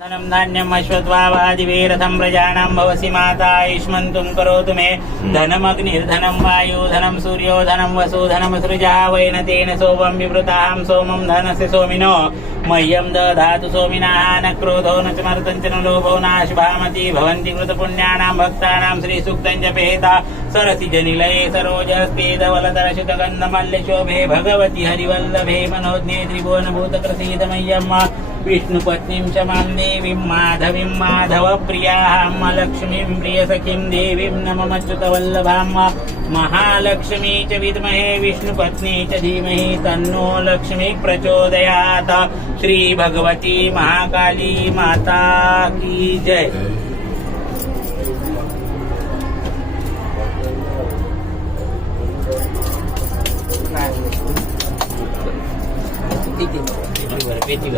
धनं धान्यम् अश्वत्थावादिवीरथं प्रजानां भवसि माता युष्मन्तुं करोतु मे धनमग्निर्धनं वायु धनं सूर्यो धनं वसु धनं सृजा वैनतेन सोमं विवृताहं सोमं धनस्य सोमिनो मह्यं दधातु सोमिनः न क्रोधो न च मर्दं च न लोभो नाशुभामति भवन्ति कृतपुण्यानां भक्तानां श्रीसूक्तं जपेता सरसिजनिलये सरोजस्तेदवलतरशुतगन्धमल्लशोभे भगवति हरिवल्लभे मनोज्ञे त्रिभुवनभूतप्रसीदमय्यम् विष्णुपत्नीं च मां देवीं माधवीं माधवप्रियां लक्ष्मीं प्रियसखीं देवीं नममच्युतवल्लभां महालक्ष्मी च विद्महे विष्णुपत्नी च धीमहि तन्नो लक्ष्मी प्रचोदयात्। श्री भगवती महाकाली माता की जय। पेटी